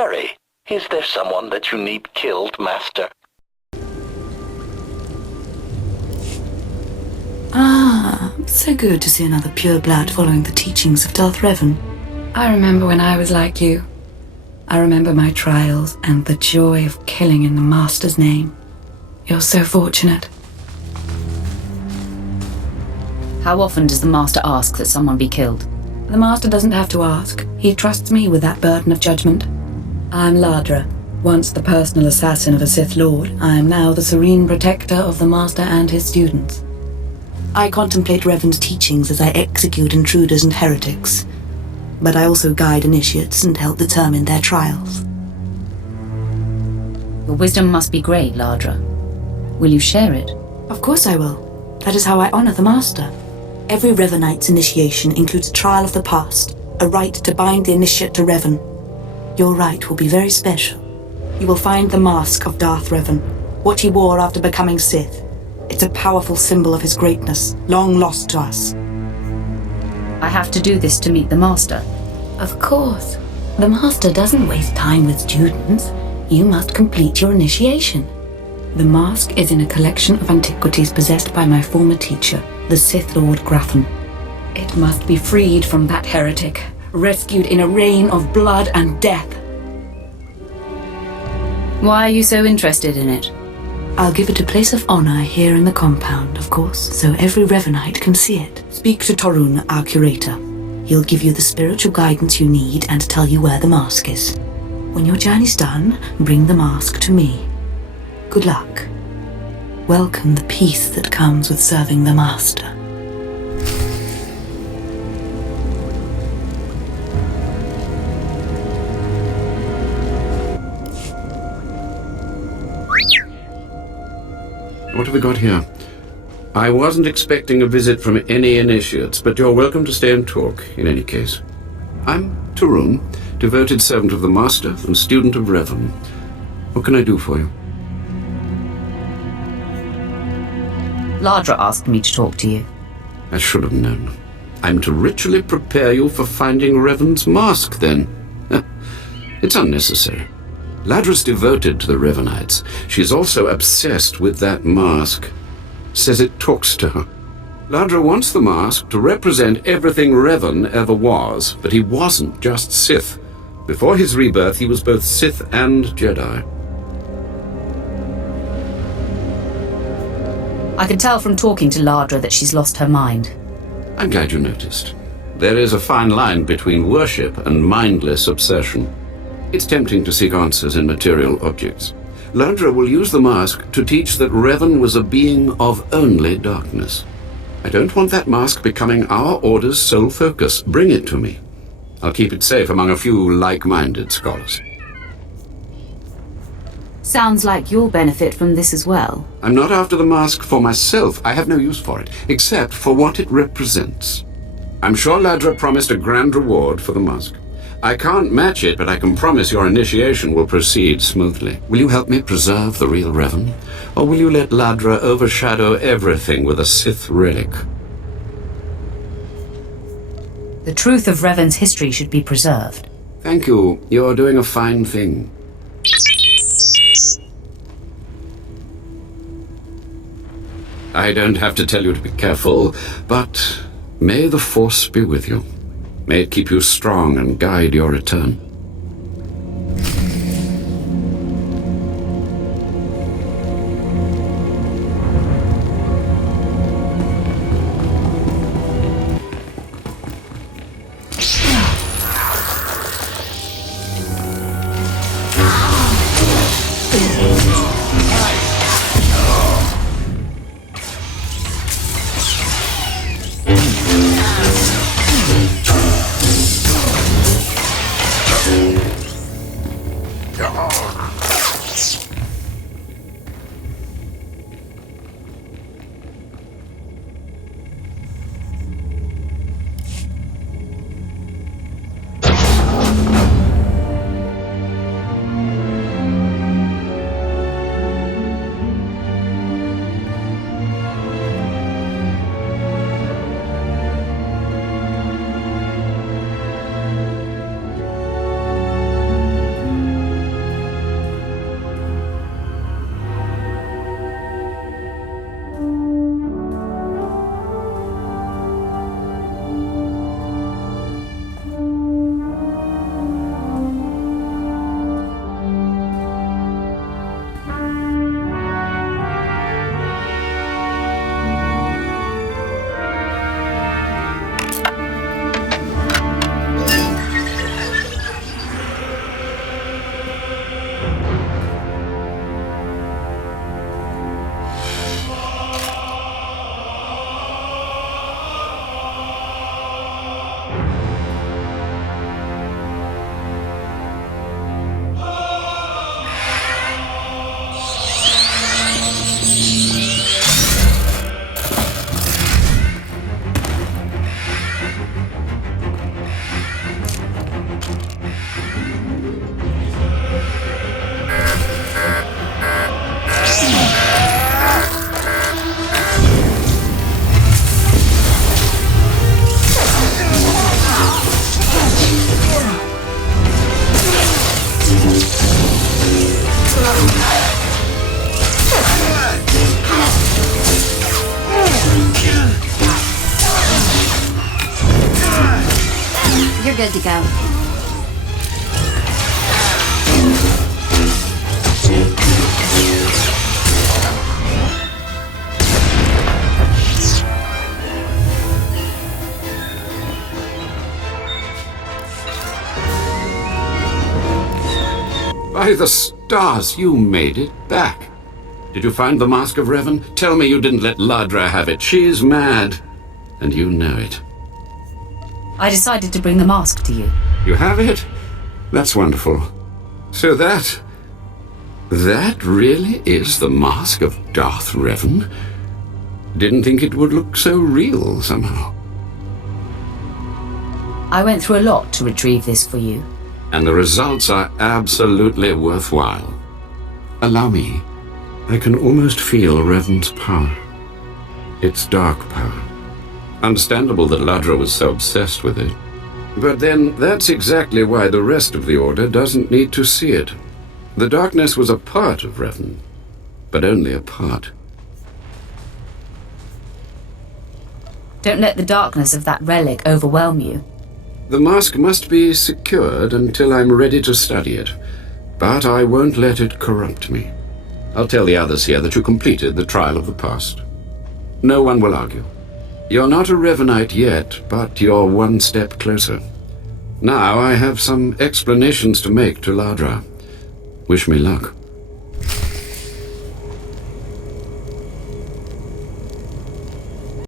query. Is there someone that you need killed, Master? Ah, so good to see another pure-blood following the teachings of Darth Revan. I remember when I was like you. I remember my trials and the joy of killing in the Master's name. You're so fortunate. How often does the Master ask that someone be killed? The Master doesn't have to ask. He trusts me with that burden of judgment. I'm Ladra. Once the personal assassin of a Sith Lord, I am now the serene protector of the Master and his students. I contemplate Revan's teachings as I execute intruders and heretics, but I also guide initiates and help determine their trials. Your wisdom must be great, Ladra. Will you share it? Of course I will. That is how I honor the Master. Every Revanite's initiation includes a trial of the past, a rite to bind the initiate to Revan. Your rite will be very special. You will find the mask of Darth Revan, what he wore after becoming Sith. It's a powerful symbol of his greatness, long lost to us. I have to do this to meet the Master. Of course. The Master doesn't waste time with students. You must complete your initiation. The mask is in a collection of antiquities possessed by my former teacher, the Sith Lord Grafan. It must be freed from that heretic, rescued in a rain of blood and death. Why are you so interested in it? I'll give it a place of honor here in the compound, of course, so every Revanite can see it. Speak to Torun, our curator. He'll give you the spiritual guidance you need and tell you where the mask is. When your journey's done, bring the mask to me. Good luck. Welcome the peace that comes with serving the Master. What have we got here? I wasn't expecting a visit from any initiates, but you're welcome to stay and talk, in any case. I'm Torun, devoted servant of the Master and student of Revan. What can I do for you? Ladra asked me to talk to you. I should have known. I'm to ritually prepare you for finding Revan's mask, then. It's unnecessary. Ladra's devoted to the Revanites. She's also obsessed with that mask. Says it talks to her. Ladra wants the mask to represent everything Revan ever was, but he wasn't just Sith. Before his rebirth, he was both Sith and Jedi. I can tell from talking to Ladra that she's lost her mind. I'm glad you noticed. There is a fine line between worship and mindless obsession. It's tempting to seek answers in material objects. Ladra will use the mask to teach that Revan was a being of only darkness. I don't want that mask becoming our Order's sole focus. Bring it to me. I'll keep it safe among a few like-minded scholars. Sounds like you'll benefit from this as well. I'm not after the mask for myself. I have no use for it, except for what it represents. I'm sure Ladra promised a grand reward for the mask. I can't match it, but I can promise your initiation will proceed smoothly. Will you help me preserve the real Revan? Or will you let Ladra overshadow everything with a Sith relic? The truth of Revan's history should be preserved. Thank you. You're doing a fine thing. I don't have to tell you to be careful, but may the Force be with you. May it keep you strong and guide your return. good to go. By the stars, you made it back. Did you find the Mask of Revan? Tell me you didn't let Ladra have it. She's mad, and you know it. I decided to bring the mask to you. You have it? That's wonderful. So that really is the mask of Darth Revan? Didn't think it would look so real somehow. I went through a lot to retrieve this for you. And the results are absolutely worthwhile. Allow me. I can almost feel Revan's power. It's dark power. Understandable that Ladra was so obsessed with it. But then, that's exactly why the rest of the Order doesn't need to see it. The darkness was a part of Revan, but only a part. Don't let the darkness of that relic overwhelm you. The mask must be secured until I'm ready to study it, but I won't let it corrupt me. I'll tell the others here that you completed the trial of the past. No one will argue. You're not a Revanite yet, but you're one step closer. Now I have some explanations to make to Ladra. Wish me luck.